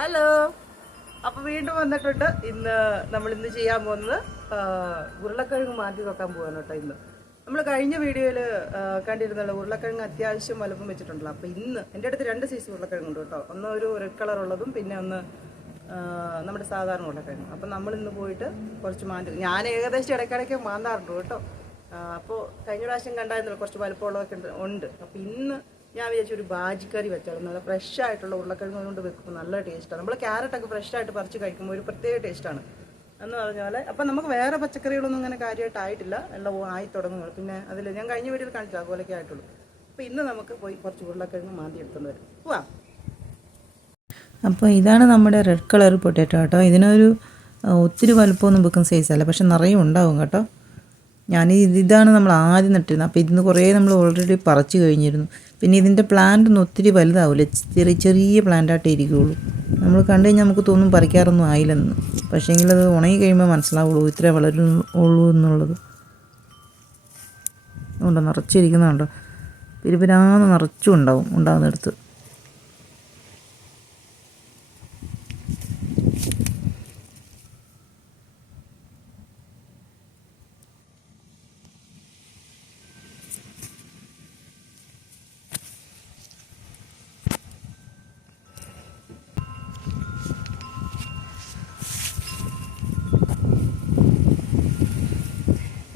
Hello. അപ്പോൾ വീണ്ടും വന്നിട്ടുണ്ട്. നമ്മളിന്ന് ചെയ്യാൻ പോകുന്നത് ഉരുളക്കിഴങ്ങ് മാറ്റി വെക്കാൻ പോകാൻ കേട്ടോ. നമ്മൾ കഴിഞ്ഞ വീഡിയോയിൽ കണ്ടിരുന്നല്ലോ, ഉരുളക്കിഴങ്ങ് അത്യാവശ്യം വലുപ്പം വെച്ചിട്ടുണ്ടല്ലോ. അപ്പോൾ ഇന്ന് എൻ്റെ അടുത്ത് 2 സൈസ് ഉരുളക്കിഴങ്ങുണ്ട് കേട്ടോ. ഒന്ന് ഒരു റെഡ് കളർ ഉള്ളതും പിന്നെ ഒന്ന് നമ്മുടെ സാധാരണ ഉരുളക്കിഴങ്ങ്. അപ്പം നമ്മളിന്ന് പോയിട്ട് കുറച്ച് മാറ്റി, ഞാൻ ഏകദേശം ഇടയ്ക്കിടയ്ക്ക് മാന്താറുണ്ട് കേട്ടോ. അപ്പോൾ കഴിഞ്ഞ പ്രാവശ്യം കണ്ടായിരുന്നല്ലോ, കുറച്ച് വലുപ്പമുള്ളതൊക്കെ ഉണ്ട്. അപ്പോൾ ഇന്ന് ഞാൻ വിചാരിച്ചു ഒരു ബാജിക്കറി വെച്ചാലും നല്ല ഫ്രഷ് ആയിട്ടുള്ള ഉരുളക്കിഴങ്ങ് കൊണ്ട് വെക്കുമ്പോൾ നല്ല ടേസ്റ്റാണ്. നമ്മൾ ക്യാരറ്റൊക്കെ ഫ്രഷ് ആയിട്ട് പറിച്ച് കഴിക്കുമ്പോൾ ഒരു പ്രത്യേക ടേസ്റ്റാണ് എന്ന് പറഞ്ഞ പോലെ. അപ്പം നമുക്ക് വേറെ പച്ചക്കറികളൊന്നും അങ്ങനെ കാര്യമായിട്ടായിട്ടില്ല, എല്ലാം ആയി തുടങ്ങുന്നത്. പിന്നെ അതിൽ ഞാൻ കഴിഞ്ഞ വീഡിയോയിൽ കാണിച്ചു അതുപോലെയൊക്കെ ആയിട്ടുള്ളൂ. അപ്പോൾ ഇന്ന് നമുക്ക് പോയി കുറച്ച് ഉരുളക്കിഴങ്ങ് മാന്തി എടുത്തുകൊണ്ട് വരും. പോവാം. അപ്പോൾ ഇതാണ് നമ്മുടെ റെഡ് കളർ പൊട്ടാറ്റോ കേട്ടോ. ഇതിനൊരു ഒത്തിരി വലുപ്പമൊന്നും വെക്കുന്ന സൈസല്ല, പക്ഷെ നിറയെ ഉണ്ടാവും കേട്ടോ. ഇതാണ് നമ്മൾ ആദ്യം നട്ടിരുന്നത്. അപ്പോൾ ഇതിന് കുറേ നമ്മൾ ഓൾറെഡി പറിച്ച് കഴിഞ്ഞിരുന്നു. പിന്നെ ഇതിൻ്റെ പ്ലാന്റ് ഒന്നും ഒത്തിരി വലുതാവില്ല, ചെറിയ ചെറിയ പ്ലാന്റായിട്ടേ ഇരിക്കുകയുള്ളൂ. നമ്മൾ കണ്ടു കഴിഞ്ഞാൽ നമുക്ക് തോന്നും പറിക്കാറൊന്നും ആയില്ലെന്ന്. പക്ഷേങ്കിൽ അത് ഉണങ്ങി കഴിയുമ്പോൾ മനസ്സിലാവുള്ളൂ ഇത്രേ വളരുള്ളൂ എന്നുള്ളത്. അതുകൊണ്ടോ നിറച്ചിരിക്കുന്നുണ്ടോ, പിരിപിരാന്ന് നിറച്ചും ഉണ്ടാകുന്നിടത്ത്.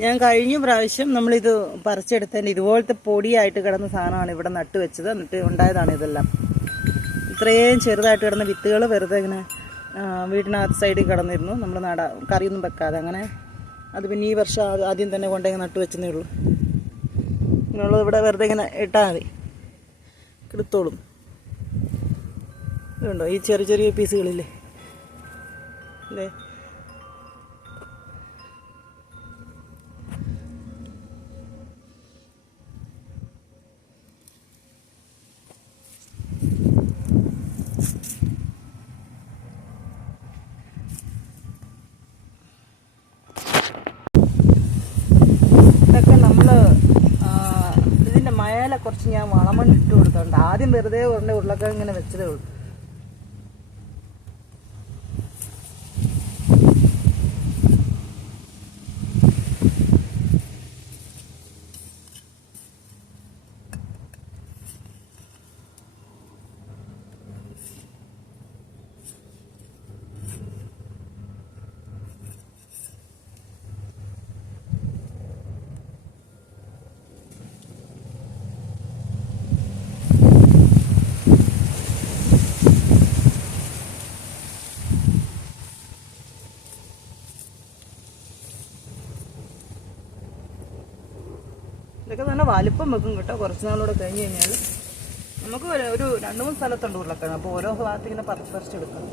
ഞാൻ കഴിഞ്ഞ പ്രാവശ്യം നമ്മളിത് പറിച്ചെടുത്തതിൻ്റെ ഇതുപോലത്തെ പൊടിയായിട്ട് കിടന്ന സാധനമാണ് ഇവിടെ നട്ട് വെച്ചത്. എന്നിട്ട് ഉണ്ടായതാണ് ഇതെല്ലാം. ഇത്രയും ചെറുതായിട്ട് കിടന്ന വിത്തുകൾ വെറുതെ ഇങ്ങനെ വീടിനകത്ത് സൈഡിൽ കിടന്നിരുന്നു. നമ്മൾ കറിയൊന്നും വെക്കാതെ അങ്ങനെ. അത് പിന്നെ ഈ വർഷം ആദ്യം തന്നെ കൊണ്ടുപോയി നട്ട് വെച്ചതേ ഉള്ളൂ. ഇങ്ങനെയുള്ളത് ഇവിടെ വെറുതെ ഇങ്ങനെ ഇട്ടാൽ മതി, കിടത്തോളും. ഇതുണ്ടോ ഈ ചെറിയ ചെറിയ പീസുകളില്ലേ അല്ലേ. ഇതൊക്കെ നമ്മൾ ഇതിൻ്റെ മയല കുറച്ച് ഞാൻ വളമണ്ണ് ഇട്ട് കൊടുത്തിട്ടുണ്ട്. ആദ്യം വെറുതെ ഉരുളക്കിഴങ്ങ് ഇങ്ങനെ വെച്ചതേ ഉള്ളൂ. ഇതൊക്കെ നല്ല വലിപ്പം വെക്കും കേട്ടോ. കുറച്ച് നാളൂടെ കഴിഞ്ഞ് കഴിഞ്ഞാൽ നമുക്ക് ഒരു 2-3 സ്ഥലത്തുണ്ട് ഉരുളക്കിഴങ്ങ്. അപ്പോൾ ഓരോ ഭാഗത്ത് ഇങ്ങനെ പറിച്ചെടുക്കാം.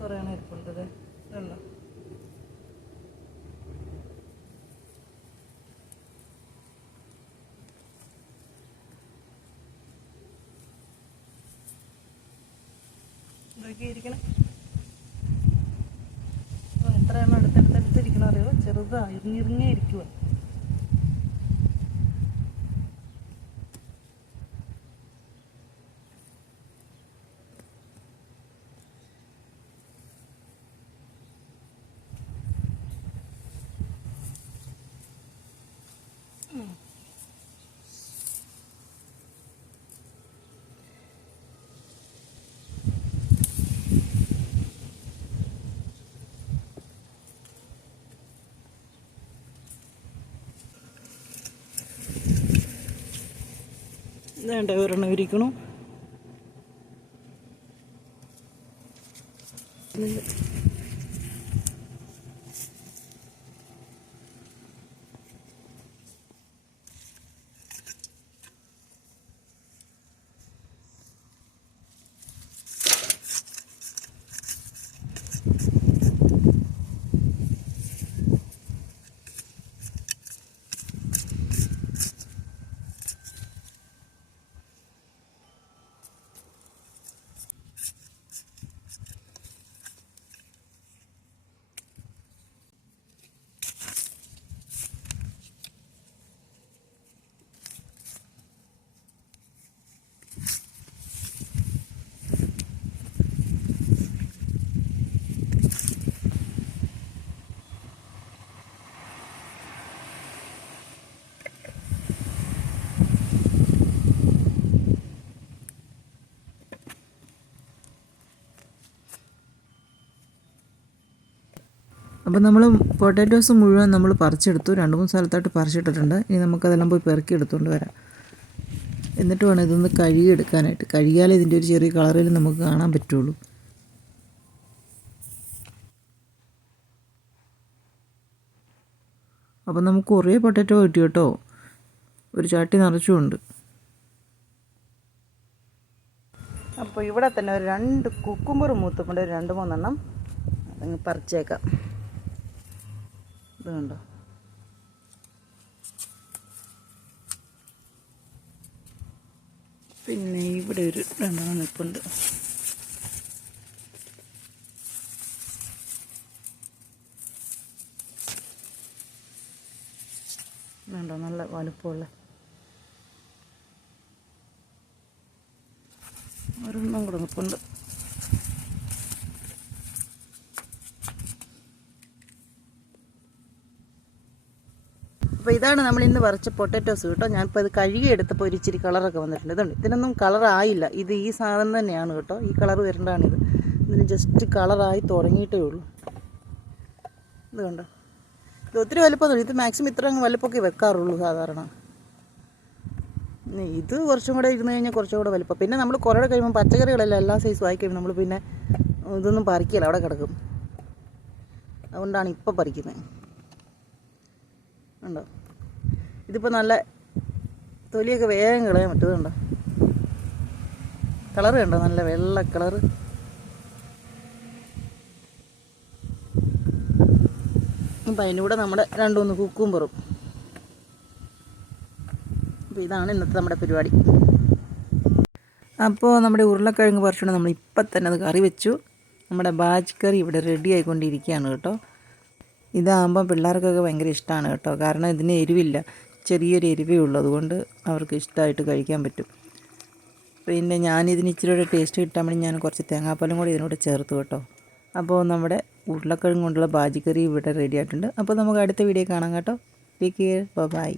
കുറേയാണ് ഇരിപ്പുള്ളത്. ഇതല്ലോ ഇതൊക്കെ ഇരിക്കണം. എത്ര എണ്ണം എടുത്തെടുത്തിരിക്കണം അറിയോ. ചെറുതാണ്, ഇറങ്ങിയേ ഇരിക്കുക. ഇതേണ്ട ഒരെണ്ണം ഇരിക്കണു. അപ്പോൾ നമ്മൾ പൊട്ടാറ്റോസ് മുഴുവൻ നമ്മൾ പറിച്ചെടുത്തു. 2-3 സ്ഥലത്തായിട്ട് പറിച്ചിട്ടിട്ടുണ്ട്. ഇനി നമുക്കതെല്ലാം പോയി പെറുക്കി എടുത്തുകൊണ്ട് വരാം. എന്നിട്ട് വേണം ഇതൊന്ന് കഴുകിയെടുക്കാനായിട്ട്. കഴുകിയാലേ ഇതിൻ്റെ ഒരു ചെറിയ കളറിൽ നമുക്ക് കാണാൻ പറ്റുള്ളൂ. അപ്പം നമുക്ക് കുറേ പൊട്ടാറ്റോ കിട്ടി കേട്ടോ. ഒരു ചാട്ടി നിറച്ചുമുണ്ട്. അപ്പോൾ ഇവിടെ തന്നെ ഒരു 2 കുക്കുമ്പർ മൂത്തുകൊണ്ട് ഒരു 2-3 എണ്ണം അതങ്ങ് പറിച്ചേക്കാം. ഇത് കണ്ടോ, പിന്നെ ഇവിടെ ഒരു 2 എണ്ണം നിൽപ്പുണ്ട്. വേണ്ടോ, നല്ല വലുപ്പമുള്ള ഒരെണ്ണം കൂടെ നിൽപ്പുണ്ട്. അപ്പോൾ ഇതാണ് നമ്മൾ ഇന്ന് പറിച്ച പൊട്ടാറ്റോസ് കേട്ടോ. ഞാനിപ്പോൾ ഇത് കഴുകി എടുത്തപ്പോൾ ഒരു ഇച്ചിരി കളറൊക്കെ വന്നിട്ടുണ്ട്. ഇതുണ്ട്, ഇതിനൊന്നും കളറായില്ല. ഇത് ഈ സാധനം തന്നെയാണ് കേട്ടോ. ഈ കളർ വരേണ്ടതാണിത്. ഇതിന് ജസ്റ്റ് കളറായി തുടങ്ങിയിട്ടേ ഉള്ളൂ. ഇത് കണ്ടോ, ഇത് ഒത്തിരി വലുപ്പമൊന്നുമില്ല. ഇത് മാക്സിമം ഇത്ര അങ്ങ് വലുപ്പമൊക്കെ വെക്കാറുള്ളൂ സാധാരണ. ഇത് കുറച്ചും കൂടെ ഇരുന്ന് കഴിഞ്ഞാൽ കുറച്ചും കൂടെ വലുപ്പം. പിന്നെ നമ്മൾ കുറേ കഴിയുമ്പോൾ പച്ചക്കറികളെല്ലാം എല്ലാ സൈസും ആയി കഴിയുമ്പോൾ നമ്മൾ പിന്നെ ഇതൊന്നും പറിക്കില്ല, അവിടെ കിടക്കും. അതുകൊണ്ടാണ് ഇപ്പം പറിക്കുന്നത്. ഉണ്ടോ, ഇതിപ്പോൾ നല്ല തൊലിയൊക്കെ വേഗം കളയാൻ പറ്റുന്നുണ്ടോ. കളറ് കണ്ടോ, നല്ല വെള്ള കളറ്. അപ്പം അതിൻ്റെ കൂടെ നമ്മുടെ 2-3 കുക്കുമ്പറും. അപ്പോൾ ഇതാണ് ഇന്നത്തെ നമ്മുടെ പരിപാടി. അപ്പോൾ നമ്മുടെ ഉരുളക്കിഴങ്ങ് പറിച്ചുകൊണ്ട് നമ്മൾ ഇപ്പം തന്നെ അത് കറി വെച്ചു. നമ്മുടെ ബാജ് കറി ഇവിടെ റെഡി ആയിക്കൊണ്ടിരിക്കുകയാണ് കേട്ടോ. ഇതാകുമ്പം പിള്ളേർക്കൊക്കെ ഭയങ്കര ഇഷ്ടമാണ് കേട്ടോ. കാരണം ഇതിന് എരിവില്ല, ചെറിയൊരു എരിവേ ഉള്ളൂ. അതുകൊണ്ട് അവർക്ക് ഇഷ്ടമായിട്ട് കഴിക്കാൻ പറ്റും. പിന്നെ ഞാനിതിന് ഇച്ചിരിയുടെ ടേസ്റ്റ് കിട്ടാൻ വേണ്ടി ഞാൻ കുറച്ച് തേങ്ങാപ്പാലും കൂടി ഇതിനോട് ചേർത്ത് കേട്ടോ. അപ്പോൾ നമ്മുടെ ഉരുളക്കിഴങ്ങ് കൊണ്ടുള്ള ബാജി കറി ഇവിടെ റെഡി ആയിട്ടുണ്ട്. അപ്പോൾ നമുക്ക് അടുത്ത വീഡിയോ കാണാം കേട്ടോ. Take care, by.